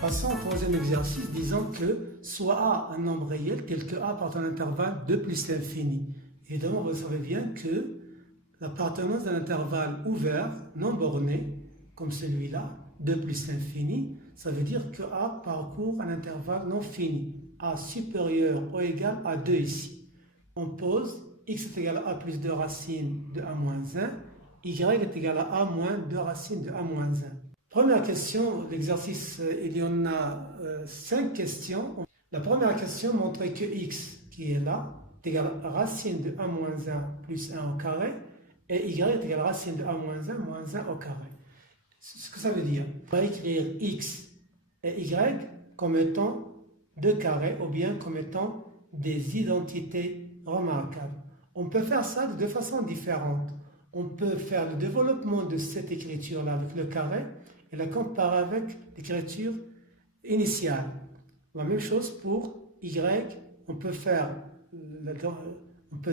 Passons au troisième exercice, disant que soit A un nombre réel tel que A appartient à un intervalle 2 plus l'infini. Évidemment, vous savez bien que l'appartenance d'un intervalle ouvert, non borné, comme celui-là, 2 plus l'infini, ça veut dire que A parcourt un intervalle non fini, A supérieur ou égal à 2 ici. On pose x est égal à A plus 2 racines de A moins 1, y est égal à A moins 2 racines de A moins 1. Première question, l'exercice, il y en a 5 questions. La première question montrait que x, qui est là, est égal à racine de a moins 1 plus 1 au carré, et y est égal à racine de a moins 1 au carré. Ce que ça veut dire, on va écrire x et y comme étant deux carrés, ou bien comme étant des identités remarquables. On peut faire ça de deux façons différentes. On peut faire le développement de cette écriture-là avec le carré, et la comparer avec l'écriture initiale. La même chose pour y, on peut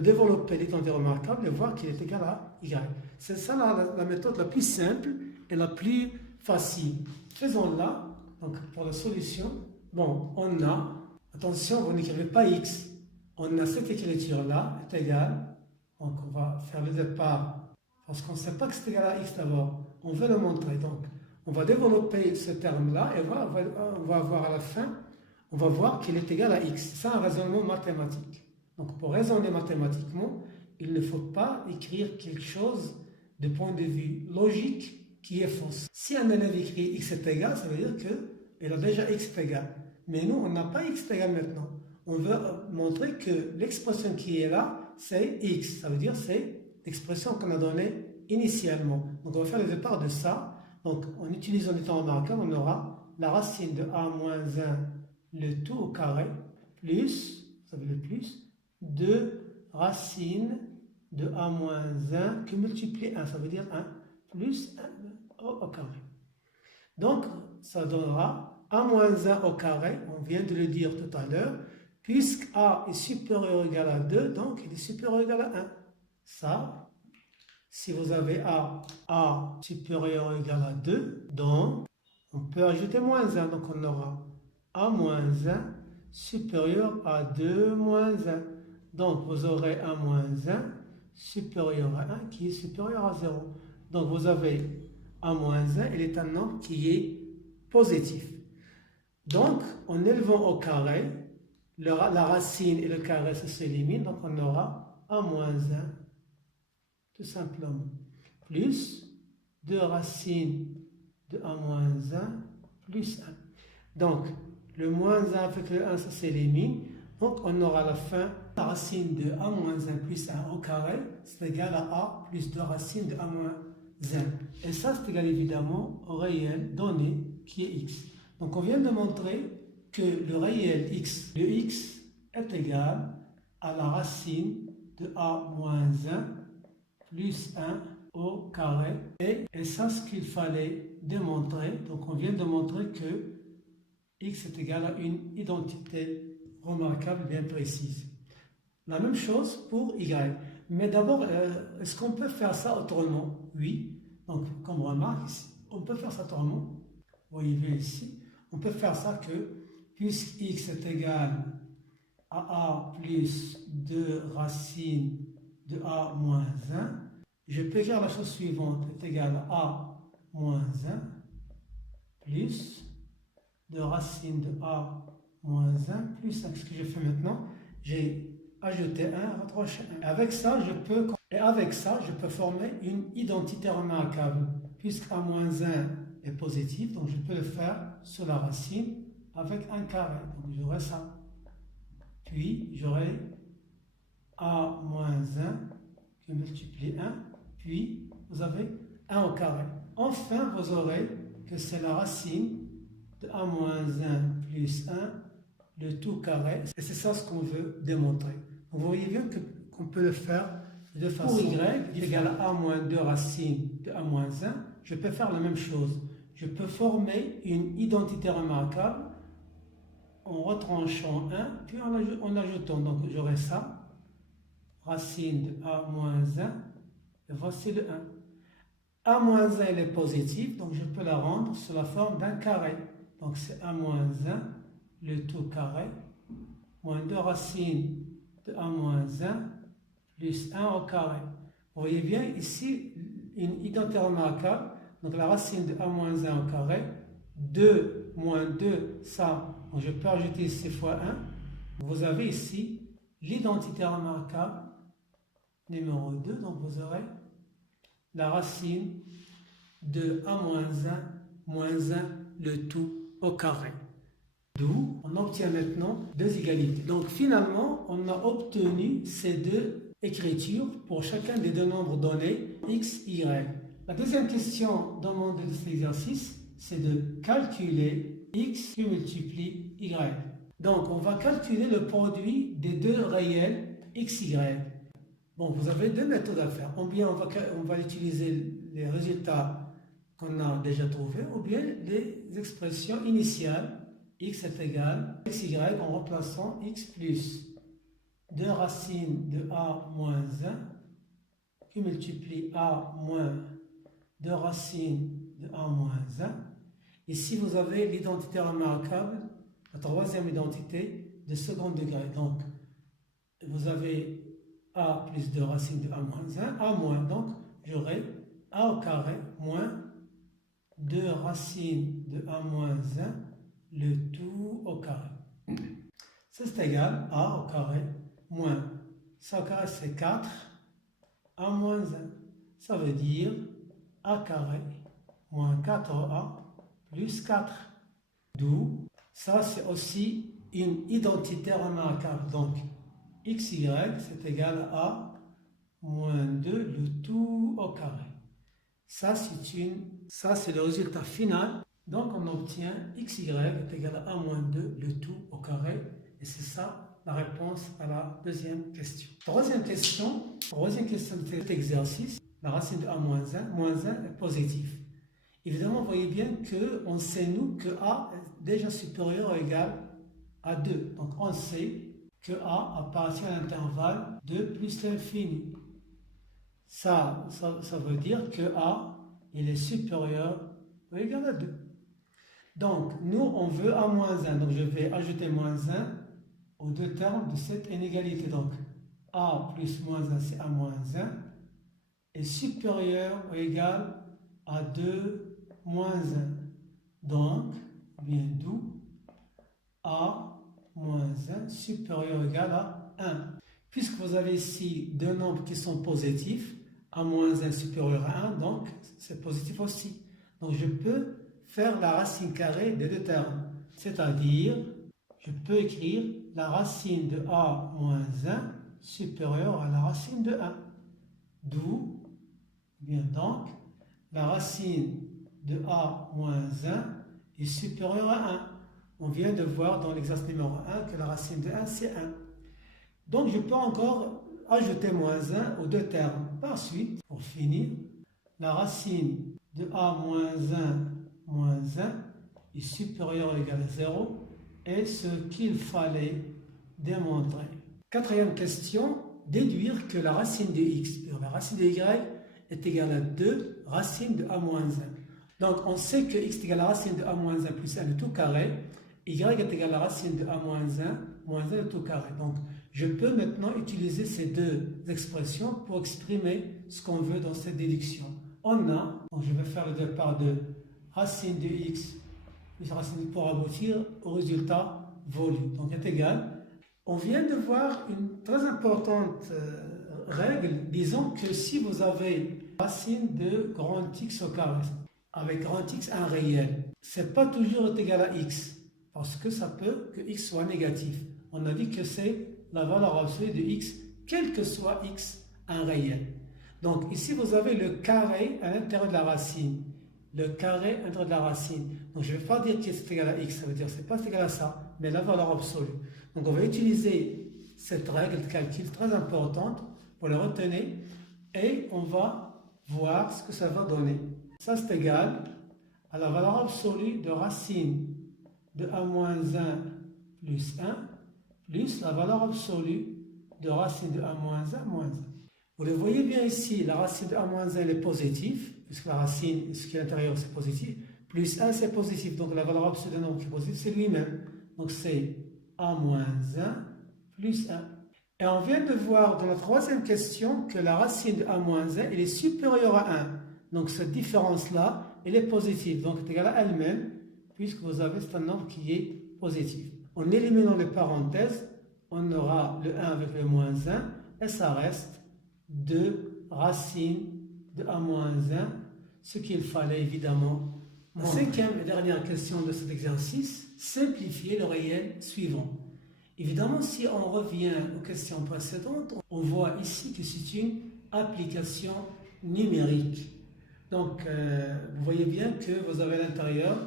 développer l'identité remarquable et voir qu'il est égal à y. C'est ça la méthode la plus simple et la plus facile. Faisons-la. Donc pour la solution, bon, on a, attention, vous n'écrivez pas x, on a cette écriture-là est égale, donc on va faire le départ, parce qu'on ne sait pas que c'est égal à x d'abord, on veut le montrer, donc on va développer ce terme-là et on va avoir à la fin, on va voir qu'il est égal à x. C'est un raisonnement mathématique. Donc pour raisonner mathématiquement, il ne faut pas écrire quelque chose de point de vue logique qui est fausse. Si un élève écrit x est égal, ça veut dire qu'il a déjà x est égal. Mais nous, on n'a pas x est égal maintenant. On veut montrer que l'expression qui est là, c'est x. Ça veut dire c'est l'expression qu'on a donnée initialement. Donc on va faire le départ de ça. Donc, en utilisant des temps remarquables, on aura la racine de a moins 1, le tout au carré, plus, ça veut dire plus, 2 racines de a moins 1 qui multiplie 1, ça veut dire 1, plus 1 au carré. Donc, ça donnera a moins 1 au carré, on vient de le dire tout à l'heure, puisque a est supérieur ou égal à 2, donc il est supérieur ou égal à 1. Ça, si vous avez A supérieur ou égal à 2, donc on peut ajouter moins 1. Donc on aura A moins 1 supérieur à 2 moins 1. Donc vous aurez A moins 1 supérieur à 1 qui est supérieur à 0. Donc vous avez A moins 1, il est un nombre qui est positif. Donc en élevant au carré, la racine et le carré s'éliminent. Donc on aura A moins 1 tout simplement, plus 2 racines de a moins 1 plus 1. Donc, le moins 1 avec le 1, ça s'élimine. Donc, on aura à la fin la racine de a moins 1 plus 1 au carré, c'est égal à a plus 2 racines de a moins 1. Et ça, c'est égal évidemment au réel donné qui est x. Donc, on vient de montrer que le réel x, le x est égal à la racine de a moins 1 plus 1 au carré. Et ça, ce qu'il fallait démontrer. Donc, on vient de montrer que x est égal à une identité remarquable bien précise. La même chose pour y. Mais d'abord, est-ce qu'on peut faire ça autrement? Oui. Donc, comme remarque ici, on peut faire ça autrement. Vous voyez ici, on peut faire ça que, puisque x est égal à a plus 2 racines de a moins 1, je peux écrire la chose suivante, est égal à a moins 1 plus de racine de a moins 1 plus 1. Ce que je fais maintenant, j'ai ajouté 1, rapproché 1. Avec ça, je peux former une identité remarquable. Puisque a moins 1 est positif, donc je peux le faire sur la racine avec un carré. Donc j'aurai ça. Puis j'aurai a moins 1 qui multiplie 1, puis vous avez 1 au carré. Enfin, vous aurez que c'est la racine de a moins 1 plus 1, le tout carré. Et c'est ça ce qu'on veut démontrer. Donc vous voyez bien qu'on peut le faire de façon y est égal à a moins 2 racines de a moins 1. Je peux faire la même chose. Je peux former une identité remarquable en retranchant 1, puis en ajoutant. Donc j'aurai ça, racine de a moins 1, et voici le 1. A moins 1 il est positif, donc je peux la rendre sous la forme d'un carré. donc c'est a moins 1, le tout carré, moins 2 racines de a moins 1, plus 1 au carré. Vous voyez bien ici une identité remarquable, donc la racine de a moins 1 au carré, 2 moins 2, ça, donc je peux ajouter ici fois 1. Vous avez ici l'identité remarquable numéro 2, donc vous aurez la racine de a moins 1, le tout au carré. D'où on obtient maintenant deux égalités. Donc finalement, on a obtenu ces deux écritures pour chacun des deux nombres donnés, x, y. La deuxième question demandée de cet exercice, c'est de calculer x qui multiplie y. Donc on va calculer le produit des deux réels x, y. Bon, vous avez deux méthodes à faire. Ou bien on va utiliser les résultats qu'on a déjà trouvés, ou bien les expressions initiales, x est égal à xy en remplaçant x plus 2 racines de a moins 1 qui multiplie a moins 2 racines de a moins 1. Ici, vous avez l'identité remarquable, la troisième identité de second degré. Donc, vous avez a plus 2 racines de a moins 1, a moins. Donc, j'aurai a au carré moins 2 racines de a moins 1, le tout au carré. Ça, c'est égal à a au carré moins. Ça au carré, c'est 4, a moins 1. Ça veut dire a carré moins 4a plus 4. D'où, ça, c'est aussi une identité remarquable. Donc, xy, c'est égal à a moins 2, le tout au carré. Ça, c'est le résultat final. Donc, on obtient xy est égal à a moins 2, le tout au carré. Et c'est ça la réponse à la deuxième question. Troisième question de cet exercice, la racine de a moins 1 est positive. Évidemment, vous voyez bien qu'on sait, nous, que a est déjà supérieur ou égal à 2. Donc, on sait que a appartient à l'intervalle 2 plus l'infini. Ça veut dire que a, il est supérieur ou égal à 2. Donc, nous, on veut a moins 1. Donc, je vais ajouter moins 1 aux deux termes de cette inégalité. Donc, a plus moins 1, c'est a moins 1, est supérieur ou égal à 2 moins 1. Donc, bien d'où a moins 1 supérieur ou égal à 1. Puisque vous avez ici deux nombres qui sont positifs, a moins 1 supérieur à 1, donc c'est positif aussi. Donc, je peux faire la racine carrée des deux termes. C'est-à-dire, je peux écrire la racine de a moins 1 supérieure à la racine de 1. D'où, bien donc, la racine de a moins 1 est supérieure à 1. On vient de voir dans l'exercice numéro 1 que la racine de 1, c'est 1. Donc, je peux encore ajouter moins 1 aux deux termes. Par suite, pour finir, la racine de a moins 1 est supérieure ou égale à 0 est ce qu'il fallait démontrer. Quatrième question, déduire que la racine de x, la racine de y est égale à 2 racines de a moins 1. Donc, on sait que x est égal à la racine de a moins 1 plus 1 le tout carré, y est égal à la racine de a moins 1 le tout carré. Donc, je peux maintenant utiliser ces deux expressions pour exprimer ce qu'on veut dans cette déduction. On a, donc je vais faire le départ de racine de x plus racine pour aboutir au résultat voulu. Donc, est égal. On vient de voir une très importante règle, disons que si vous avez racine de grand x au carré, avec grand x un réel, c'est pas toujours égal à x, parce que ça peut que x soit négatif. On a dit que c'est la valeur absolue de x, quel que soit x, un réel. Donc ici, vous avez le carré à l'intérieur de la racine. Le carré à l'intérieur de la racine. Donc je ne vais pas dire que c'est égal à x, ça veut dire que ce n'est pas égal à ça, mais la valeur absolue. Donc on va utiliser cette règle de calcul très importante pour la retenir et on va voir ce que ça va donner. Ça, c'est égal à la valeur absolue de racine de a moins 1 plus 1 plus la valeur absolue de racine de a moins 1 moins 1. Vous le voyez bien ici, la racine de a moins 1 elle est positive, puisque la racine, ce qui est à l'intérieur, c'est positif, plus 1 c'est positif, donc la valeur absolue d'un nombre qui est positif c'est lui-même. Donc c'est a moins 1 plus 1. Et on vient de voir dans la troisième question que la racine de a moins 1 elle est supérieure à 1. Donc cette différence-là, elle est positive, donc elle est égale à elle-même, puisque vous avez un nombre qui est positif. En éliminant les parenthèses, on aura le 1 avec le moins 1, et ça reste 2 racines de a moins 1, ce qu'il fallait évidemment. La cinquième et dernière question de cet exercice, simplifier le réel suivant. Évidemment, si on revient aux questions précédentes, on voit ici que c'est une application numérique. Donc, vous voyez bien que vous avez à l'intérieur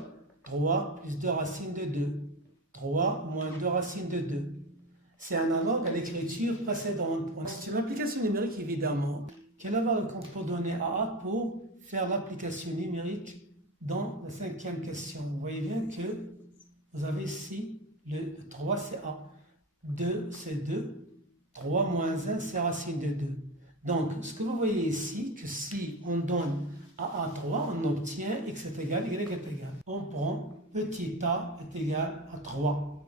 3 plus 2 racines de 2. 3 moins 2 racines de 2. C'est analogue à l'écriture précédente. C'est une application numérique, évidemment. Quelle valeur qu'on peut donner à A pour faire l'application numérique dans la cinquième question? Vous voyez bien que vous avez ici le 3 c'est A, 2 c'est 2, 3 moins 1 c'est racine de 2. Donc, ce que vous voyez ici, que si on donne à A3, on obtient x est égal, y est égal. On prend petit a est égal à 3.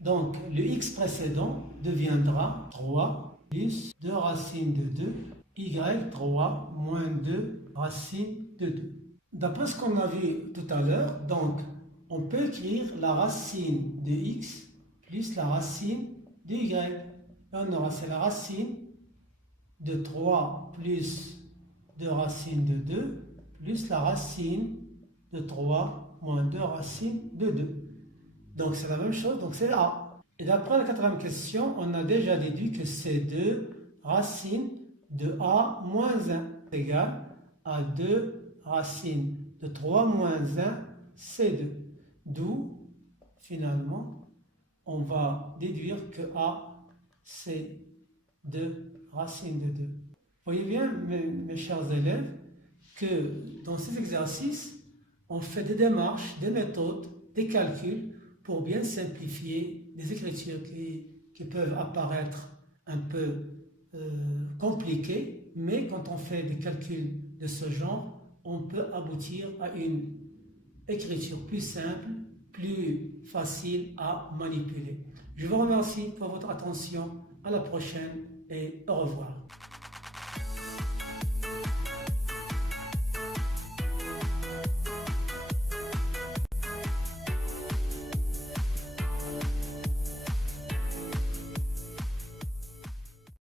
Donc, le x précédent deviendra 3 plus 2 racines de 2, y3 moins 2 racines de 2. D'après ce qu'on a vu tout à l'heure, donc, on peut écrire la racine de x plus la racine de y. On aura c'est la racine de 3 plus 2 racines de 2 plus la racine de 3 moins 2 racines de 2. Donc c'est la même chose, donc c'est A. Et d'après la quatrième question, on a déjà déduit que c'est 2 racines de A moins 1 égale à 2 racines de 3 moins 1, c'est 2. D'où, finalement, on va déduire que A, c'est 2 racines de 2. Vous voyez bien, mes chers élèves, que dans ces exercices, on fait des démarches, des méthodes, des calculs pour bien simplifier les écritures qui peuvent apparaître un peu compliquées, mais quand on fait des calculs de ce genre, on peut aboutir à une écriture plus simple, plus facile à manipuler. Je vous remercie pour votre attention. À la prochaine et au revoir.